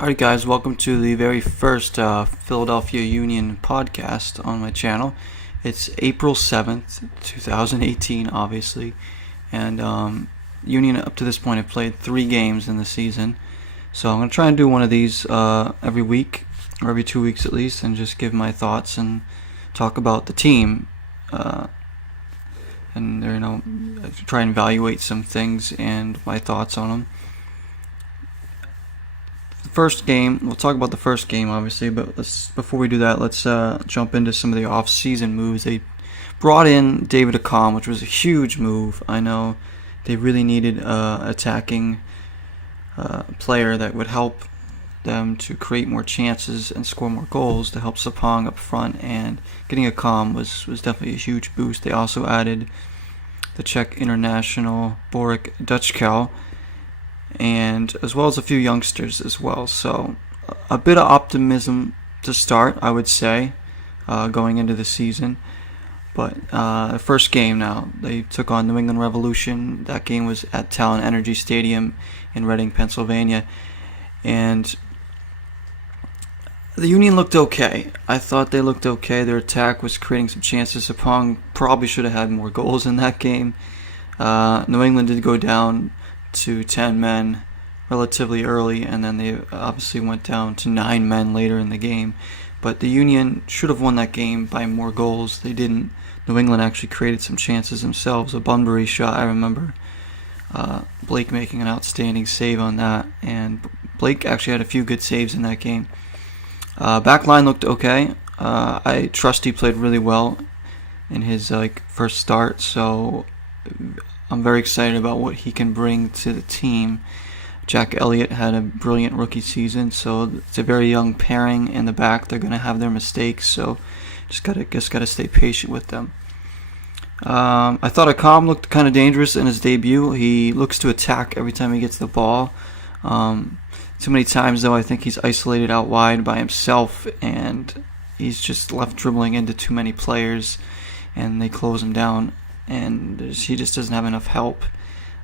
Alright, guys, welcome to the very first Philadelphia Union podcast on my channel. It's April 7th, 2018, obviously, and Union up to this point have played 3 games in the season. So I'm going to try and do one of these every week, or every 2 weeks at least, and just give my thoughts and talk about the team. And try and evaluate some things and my thoughts on them. First game, we'll talk about the first game obviously, but before we do that, let's jump into some of the off-season moves. They brought in David Accam, which was a huge move. I know they really needed attacking player that would help them to create more chances and score more goals to help Sapong up front, and getting Accam was definitely a huge boost. They also added the Czech international Borek Duchkal, and as well as a few youngsters as well. So a bit of optimism to start, I would say, going into the season. But first game now, they took on New England Revolution. That game was at Talon Energy Stadium in Reading, Pennsylvania. And the Union looked okay. I thought they looked okay. Their attack was creating some chances. Sapong probably should have had more goals in that game. New England did go down to 10 men relatively early, and then they obviously went down to 9 men later in the game. But the Union should have won that game by more goals. They didn't. New England actually created some chances themselves. A Bunbury shot, I remember Blake making an outstanding save on that, and Blake actually had a few good saves in that game. Backline looked okay. Trusty played really well in his first start, so I'm very excited about what he can bring to the team. Jack Elliott had a brilliant rookie season, so it's a very young pairing in the back. They're going to have their mistakes, so just gotta stay patient with them. I thought Accam looked kind of dangerous in his debut. He looks to attack every time he gets the ball. Too many times, though, I think he's isolated out wide by himself, and he's just left dribbling into too many players, and they close him down, and he just doesn't have enough help.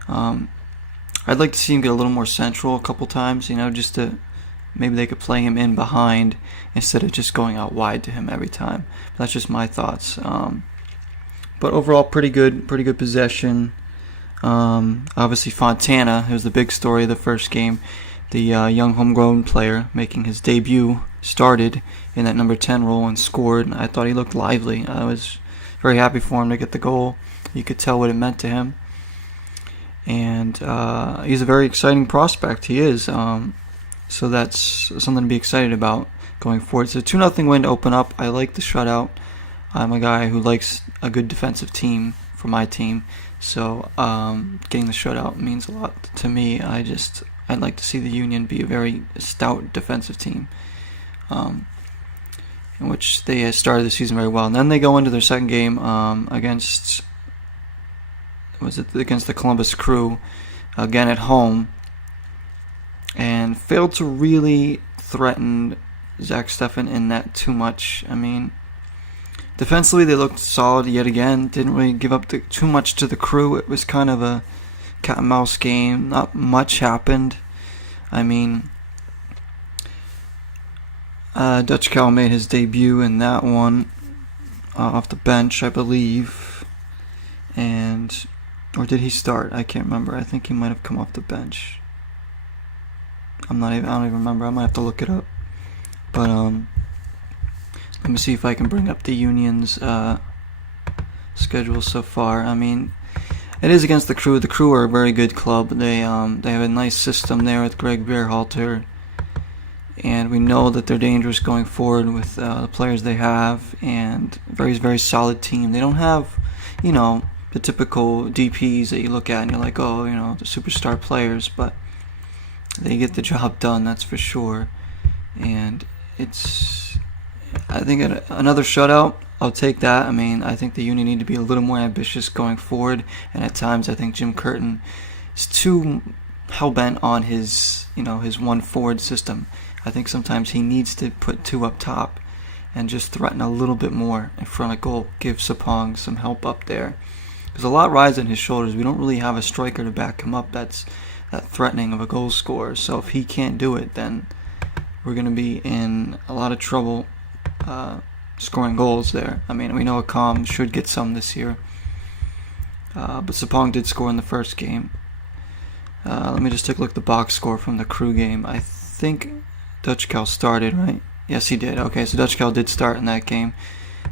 I'd like to see him get a little more central a couple times, just to maybe they could play him in behind instead of just going out wide to him every time. But that's just my thoughts. But overall, pretty good possession. Obviously, Fontana, who was the big story of the first game, the young homegrown player making his debut, started in that number 10 role and scored. And I thought he looked lively. I was very happy for him to get the goal. You could tell what it meant to him. And he's a very exciting prospect. He is. So that's something to be excited about going forward. So 2-0 win to open up. I like the shutout. I'm a guy who likes a good defensive team for my team. So getting the shutout means a lot to me. I'd like to see the Union be a very stout defensive team, in which they started the season very well. And then they go into their second game against the Columbus Crew, again at home, and failed to really threaten Zach Steffen in that too much. I mean, defensively they looked solid yet again. Didn't really give up too much to the Crew. It was kind of a cat and mouse game. Not much happened. I mean, Duchkal made his debut in that one off the bench, I believe, or did he start? I can't remember. I think he might have come off the bench. I don't even remember. I might have to look it up. But let me see if I can bring up the Union's schedule so far. I mean, it is against the Crew. The Crew are a very good club. They have a nice system there with Greg Berhalter, and we know that they're dangerous going forward with the players they have, and very, very solid team. They don't have, the typical DPs that you look at and you're like, oh, the superstar players, but they get the job done, that's for sure. And I think another shutout, I'll take that. I mean, I think the Union need to be a little more ambitious going forward, and at times I think Jim Curtin is too hell-bent on his one forward system. I think sometimes he needs to put 2 up top and just threaten a little bit more in front of goal, give Sapong some help up there. Because a lot rides on his shoulders. We don't really have a striker to back him up that's that threatening of a goal scorer. So if he can't do it, then we're going to be in a lot of trouble scoring goals there. I mean, we know Akam should get some this year, but Sapong did score in the first game. Let me just take a look at the box score from the Crew game. I think Dutchkel started, right? Yes, he did. Okay, so Dutchkel did start in that game,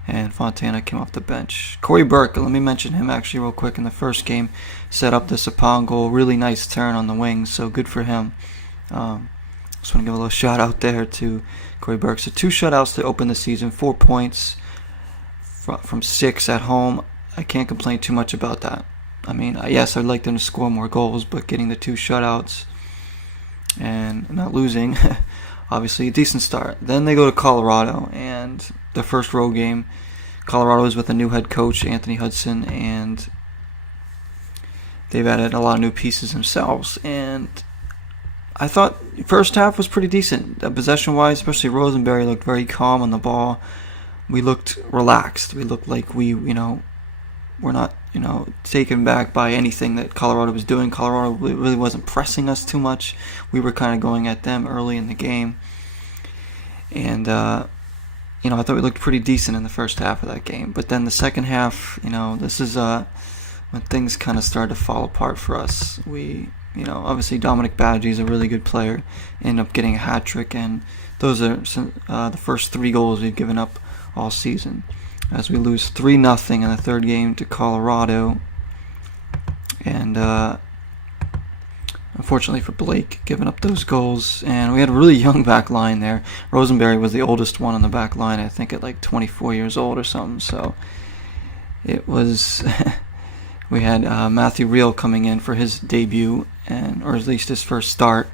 and Fontana came off the bench. Corey Burke, let me mention him actually real quick. In the first game, set up the Sapong goal. Really nice turn on the wings, so good for him. Just want to give a little shout out there to Corey Burke. So 2 shutouts to open the season, 4 points from 6 at home. I can't complain too much about that. I mean, yes, I'd like them to score more goals, but getting the 2 shutouts and not losing, obviously a decent start. Then they go to Colorado, and the first road game, Colorado is with a new head coach, Anthony Hudson, and they've added a lot of new pieces themselves. And I thought first half was pretty decent. Possession-wise, especially Rosenberry looked very calm on the ball. We looked relaxed. We looked like we're not, taken back by anything that Colorado was doing. Colorado really wasn't pressing us too much. We were kind of going at them early in the game. And, I thought we looked pretty decent in the first half of that game. But then the second half, this is when things kind of started to fall apart for us. Obviously Dominic Badgie is a really good player. Ended up getting a hat trick, and those are the first 3 goals we've given up all season. As we lose 3-0 in the third game to Colorado, and unfortunately for Blake, giving up those goals. And we had a really young back line there. Rosenberry was the oldest one on the back line, I think at like 24 years old or something. So it was. We had Matthew Reel coming in for his debut, or at least his first start.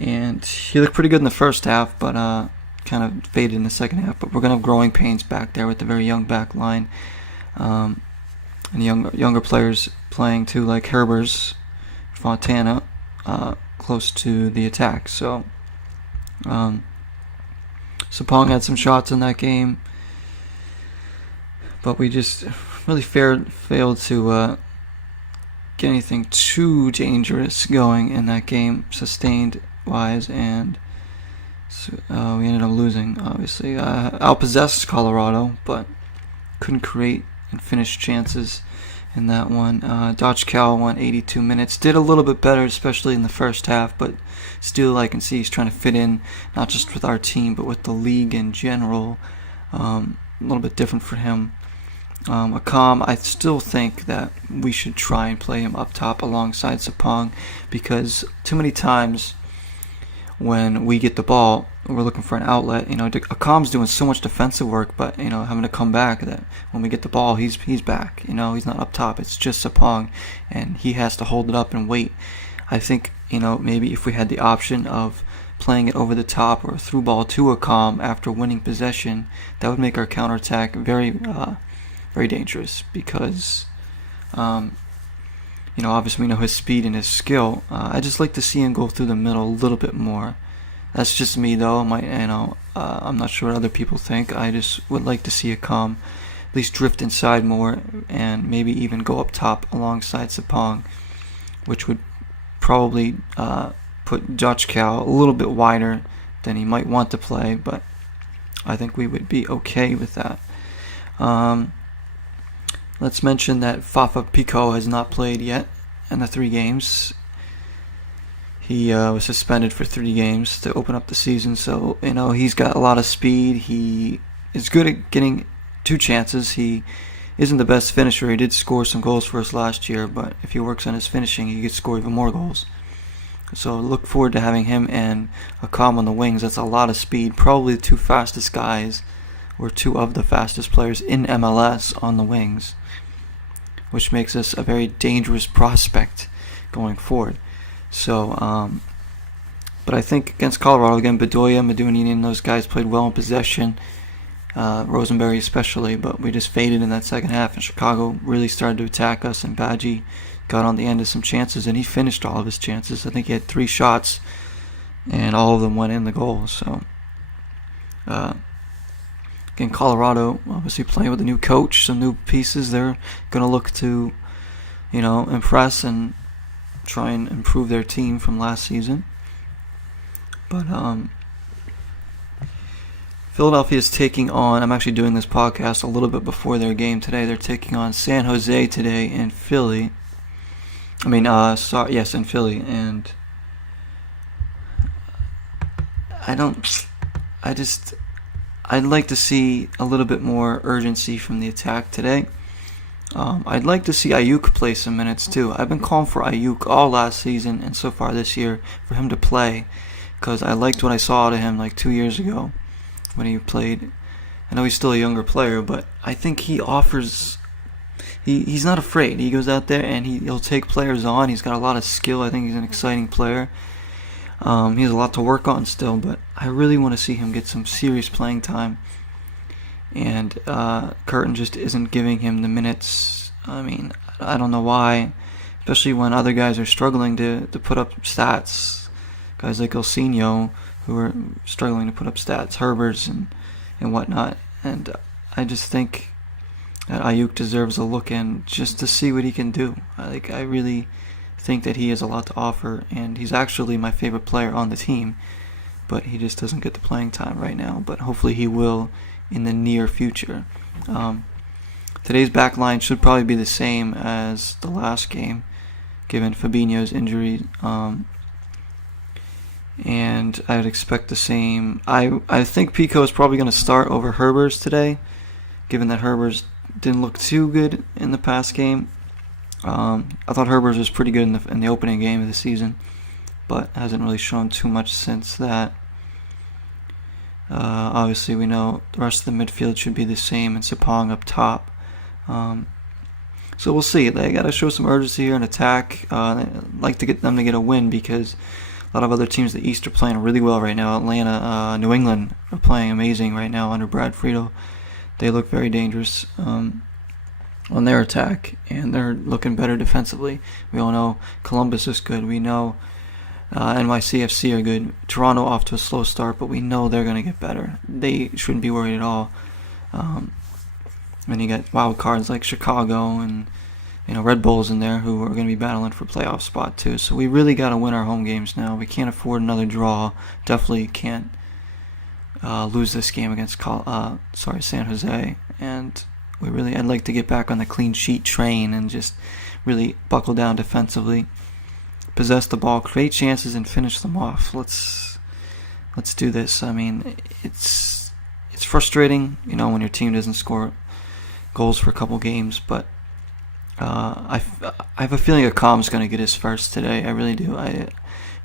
And he looked pretty good in the first half, but kind of faded in the second half. But we're going to have growing pains back there with the very young back line. And younger players playing too, like Herbers, Fontana, close to the attack. So Sapong had some shots in that game, but we just really failed to get anything too dangerous going in that game, sustained wise, and so, we ended up losing. Obviously, outpossessed Colorado, but couldn't create and finish chances in that one. Dutchkel went 82 minutes, did a little bit better, especially in the first half, but still I can see he's trying to fit in, not just with our team, but with the league in general. A little bit different for him. Akam, I still think that we should try and play him up top alongside Sapong, because too many times when we get the ball, we're looking for an outlet. Akam's doing so much defensive work, but having to come back. That when we get the ball, he's back. He's not up top. It's just Sapong, and he has to hold it up and wait. I think maybe if we had the option of playing it over the top or a through ball to Akam after winning possession, that would make our counterattack very very dangerous, because obviously we know his speed and his skill. I just like to see him go through the middle a little bit more. That's just me though. I'm not sure what other people think. I just would like to see Akam at least drift inside more, and maybe even go up top alongside Sapong, which would probably put Dutchkel a little bit wider than he might want to play, but I think we would be okay with that. Let's mention that Fafa Picault has not played yet in the 3 games. He was suspended for 3 games to open up the season, so he's got a lot of speed. He is good at getting 2 chances. He isn't the best finisher. He did score some goals for us last year, but if he works on his finishing, he could score even more goals. So look forward to having him and Akam on the wings. That's a lot of speed. Probably the 2 fastest guys, or 2 of the fastest players in MLS on the wings, which makes us a very dangerous prospect going forward. So, but I think against Colorado, again, Bedoya, Medunini, and those guys played well in possession, Rosenberry especially, but we just faded in that second half, and Chicago really started to attack us, and Badgie got on the end of some chances, and he finished all of his chances. I think he had 3 shots, and all of them went in the goal. So, again, Colorado obviously playing with a new coach, some new pieces. They're going to look to, impress and try and improve their team from last season. But Philadelphia is taking on. I'm actually doing this podcast a little bit before their game today. They're taking on San Jose today in Philly. In Philly, and I'd like to see a little bit more urgency from the attack today. I'd like to see Ayuk play some minutes too. I've been calling for Ayuk all last season and so far this year for him to play, because I liked what I saw out of him like 2 years ago when he played. I know he's still a younger player, but I think he offers. He's not afraid. He goes out there and he'll take players on. He's got a lot of skill. I think he's an exciting player. He has a lot to work on still, but I really want to see him get some serious playing time. And Curtin just isn't giving him the minutes. I mean, I don't know why, especially when other guys are struggling to put up stats. Guys like Ilsinho, who are struggling to put up stats, Herberts and whatnot. And I just think that Ayuk deserves a look in just to see what he can do. I really think that he has a lot to offer, and he's actually my favorite player on the team, but he just doesn't get the playing time right now. But hopefully he will in the near future. Today's back line should probably be the same as the last game, given Fabinho's injury. And I would expect the same. I think Pico is probably going to start over Herbers today, given that Herbers didn't look too good in the past game. I thought Herbers was pretty good in the opening game of the season, but hasn't really shown too much since that. Obviously, we know the rest of the midfield should be the same, and Sapong up top. So we'll see. They got to show some urgency here and attack. I'd like to get them to get a win, because a lot of other teams in the East are playing really well right now. Atlanta, New England are playing amazing right now under Brad Friedel. They look very dangerous on their attack, and they're looking better defensively. We all know Columbus is good. We know NYCFC are good. Toronto off to a slow start, but we know they're going to get better. They shouldn't be worried at all. And you got wild cards like Chicago and Red Bulls in there who are going to be battling for playoff spot too. So we really got to win our home games now. We can't afford another draw. Definitely can't lose this game against San Jose. And I'd like to get back on the clean sheet train and just really buckle down defensively, possess the ball, create chances, and finish them off. Let's do this. I mean, it's frustrating, when your team doesn't score goals for a couple games, but I have a feeling Akam's going to get his first today. I really do.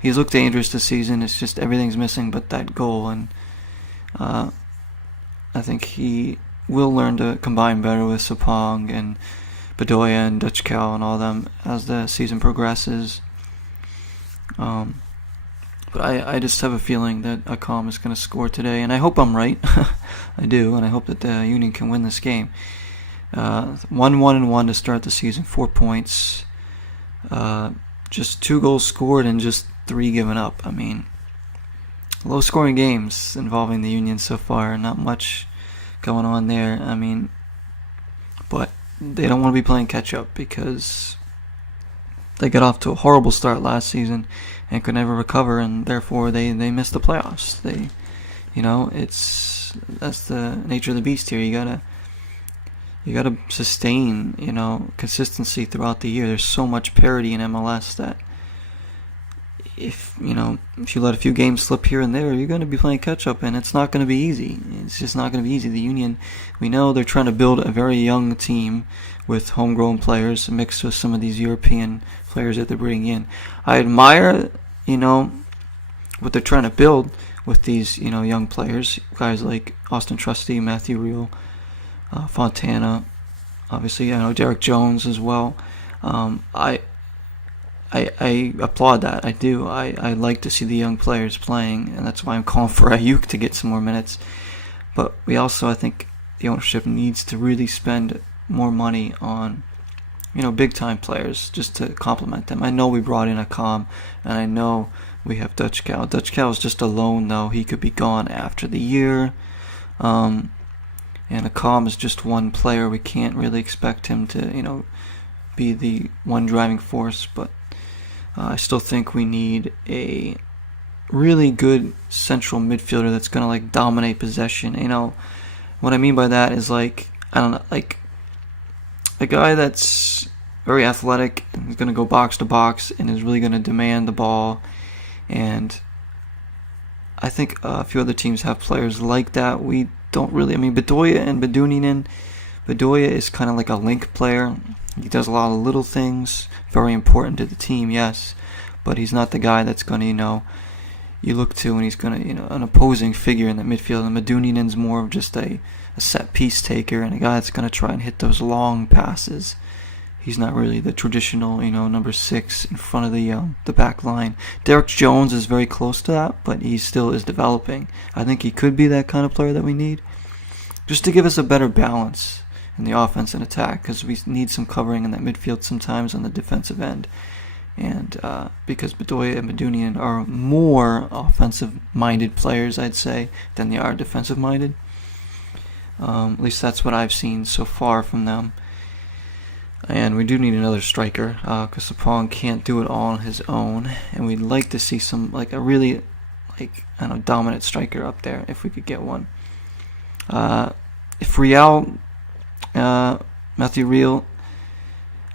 He's looked dangerous this season. It's just everything's missing but that goal, and I think he will learn to combine better with Sapong and Bedoya and Dutch Cal and all them as the season progresses. But I just have a feeling that Akam is going to score today, and I hope I'm right. I do, and I hope that the Union can win this game. 1-1-1 to start the season, 4 points. Just 2 goals scored and just 3 given up. I mean, low-scoring games involving the Union so far. Not much going on there. I mean, but they don't want to be playing catch-up because they got off to a horrible start last season and could never recover, and therefore they missed the playoffs. That's the nature of the beast here. You gotta sustain, consistency throughout the year. There's so much parity in MLS that if you let a few games slip here and there, you're going to be playing catch up, and it's not going to be easy. It's just not going to be easy. The Union, we know they're trying to build a very young team with homegrown players mixed with some of these European players that they're bringing in. I admire, what they're trying to build with these, young players, guys like Austin Trusty, Matthew Reel, Fontana, obviously, Derek Jones as well. I applaud that. I do. I like to see the young players playing, and that's why I'm calling for Ayuk to get some more minutes. But we also, I think, the ownership needs to really spend more money on, big-time players just to complement them. I know we brought in Akam, and I know we have Dutch Cal. Dutch Cal is just a loan, though. He could be gone after the year. And Akam is just one player. We can't really expect him to, be the one driving force, but I still think we need a really good central midfielder that's gonna like dominate possession. What I mean by that is like, I don't know, like a guy that's very athletic and is gonna go box to box and is really gonna demand the ball. And I think a few other teams have players like that. We don't really. I mean, Bedoya and Beduninen. Bedoya is kind of like a link player. He does a lot of little things, very important to the team, yes, but he's not the guy that's going to, you look to and he's going to, an opposing figure in the midfield. And Meduninen's more of just a set piece taker and a guy that's going to try and hit those long passes. He's not really the traditional, number 6 in front of the back line. Derek Jones is very close to that, but he still is developing. I think he could be that kind of player that we need, just to give us a better balance in the offense and attack, because we need some covering in that midfield sometimes on the defensive end. And because Bedoya and Medunjanin are more offensive-minded players, I'd say, than they are defensive-minded. At least that's what I've seen so far from them. And we do need another striker, because Sapong can't do it all on his own. And we'd like to see a really, dominant striker up there, if we could get one. If Real, Matthew Real,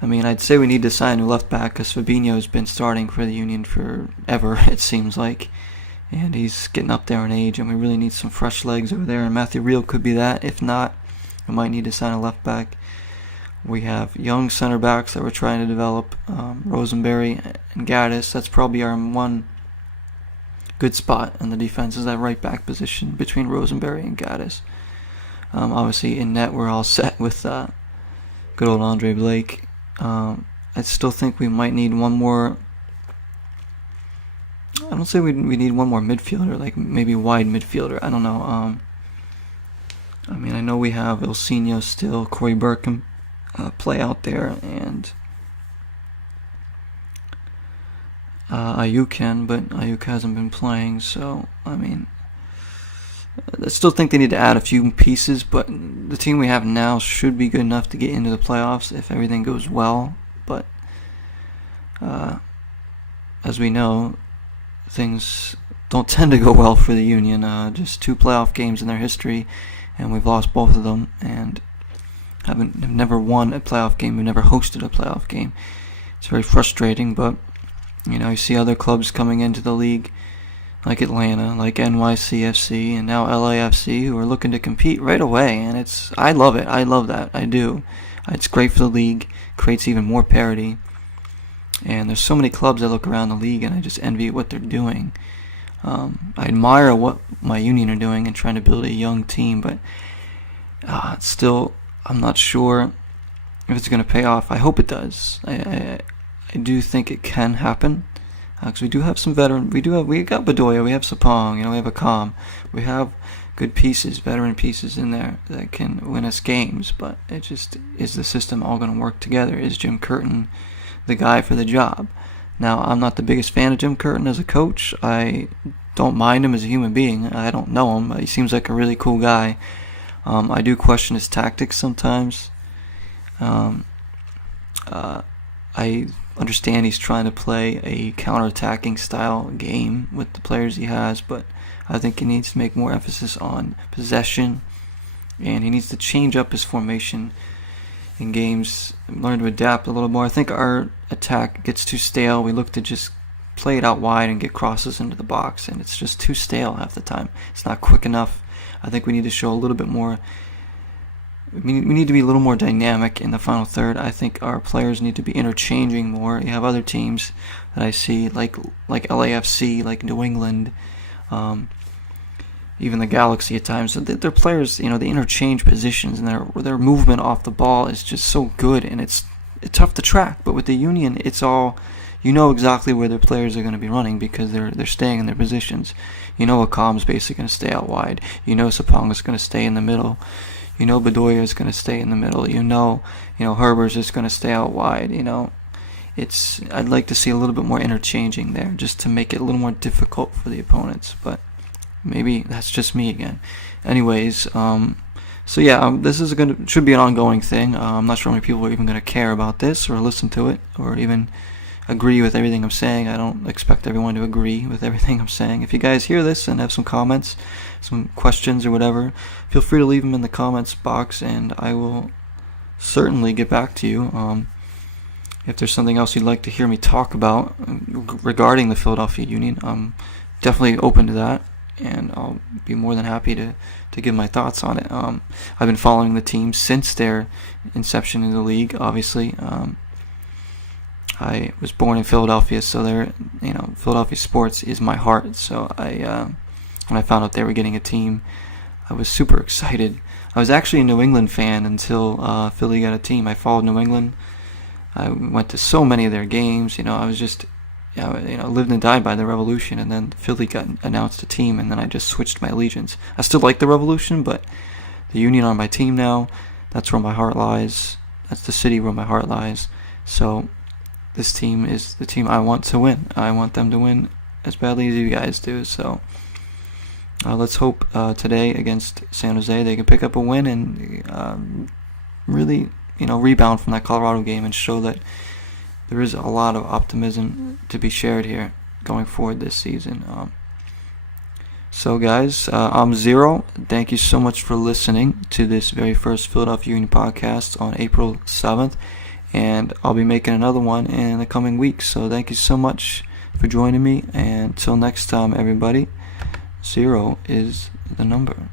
I'd say we need to sign a new left back, because Fabinho's been starting for the Union forever, it seems like. And he's getting up there in age, and we really need some fresh legs over there. And Matthew Real could be that. If not, we might need to sign a left back. We have young center backs that we're trying to develop, Rosenberry and Gaddis. That's probably our one good spot in the defense, is that right back position between Rosenberry and Gaddis. Obviously, in net, we're all set with good old Andre Blake. I still think we might need one more. I don't say we need one more midfielder, like maybe wide midfielder. I don't know. I know we have Ilsinho still, Corey Burkham play out there, and Ayuk can, but Ayuk hasn't been playing, so I still think they need to add a few pieces, but the team we have now should be good enough to get into the playoffs if everything goes well. But as we know, things don't tend to go well for the Union. Just 2 playoff games in their history, and we've lost both of them, and have never won a playoff game. We've never hosted a playoff game. It's very frustrating, but you see other clubs coming into the league, like Atlanta, like NYCFC, and now LAFC, who are looking to compete right away. And I love it. I love that. I do. It's great for the league. Creates even more parity. And there's so many clubs that look around the league, and I just envy what they're doing. I admire what my Union are doing and trying to build a young team, but still, I'm not sure if it's going to pay off. I hope it does. I do think it can happen, because we do have some veteran. We got Bedoya, we have Sapong, we have Akam, we have good pieces, veteran pieces in there that can win us games. But it just, is the system all going to work together? Is Jim Curtin the guy for the job? Now, I'm not the biggest fan of Jim Curtin as a coach. I don't mind him as a human being. I don't know him, but he seems like a really cool guy. I do question his tactics sometimes. I understand he's trying to play a counter-attacking style game with the players he has, but I think he needs to make more emphasis on possession, and he needs to change up his formation in games, learn to adapt a little more. I think our attack gets too stale. We look to just play it out wide and get crosses into the box, and it's just too stale half the time. It's not quick enough. I think we need to show a little bit more. We need to be a little more dynamic in the final third. I think our players need to be interchanging more. You have other teams that I see, like LAFC, like New England, even the Galaxy at times. Their players, they interchange positions, and their movement off the ball is just so good, and it's tough to track. But with the Union, it's all, exactly where their players are going to be running, because they're staying in their positions. Akam's basically going to stay out wide. Sapong is going to stay in the middle. Bedoya is going to stay in the middle. Herber's just going to stay out wide. I'd like to see a little bit more interchanging there, just to make it a little more difficult for the opponents. But maybe that's just me again. Anyways, this is should be an ongoing thing. I'm not sure how many people are even going to care about this or listen to it, or even agree with everything I'm saying. I don't expect everyone to agree with everything I'm saying. If you guys hear this and have some comments, some questions or whatever, feel free to leave them in the comments box, and I will certainly get back to you. If there's something else you'd like to hear me talk about regarding the Philadelphia Union, I'm definitely open to that, and I'll be more than happy to give my thoughts on it. I've been following the team since their inception in the league, obviously. I was born in Philadelphia, so Philadelphia sports is my heart. So when I found out they were getting a team, I was super excited. I was actually a New England fan until Philly got a team. I followed New England. I went to so many of their games. I was just, lived and died by the Revolution, and then Philly got announced a team, and then I just switched my allegiance. I still like the Revolution, but the Union on my team now. That's where my heart lies. That's the city where my heart lies. So this team is the team I want to win. I want them to win as badly as you guys do. So let's hope today against San Jose they can pick up a win and really, rebound from that Colorado game and show that there is a lot of optimism to be shared here going forward this season. So guys, I'm Zero. Thank you so much for listening to this very first Philadelphia Union podcast on April 7th. And I'll be making another one in the coming weeks. So thank you so much for joining me. And until next time, everybody, 0 is the number.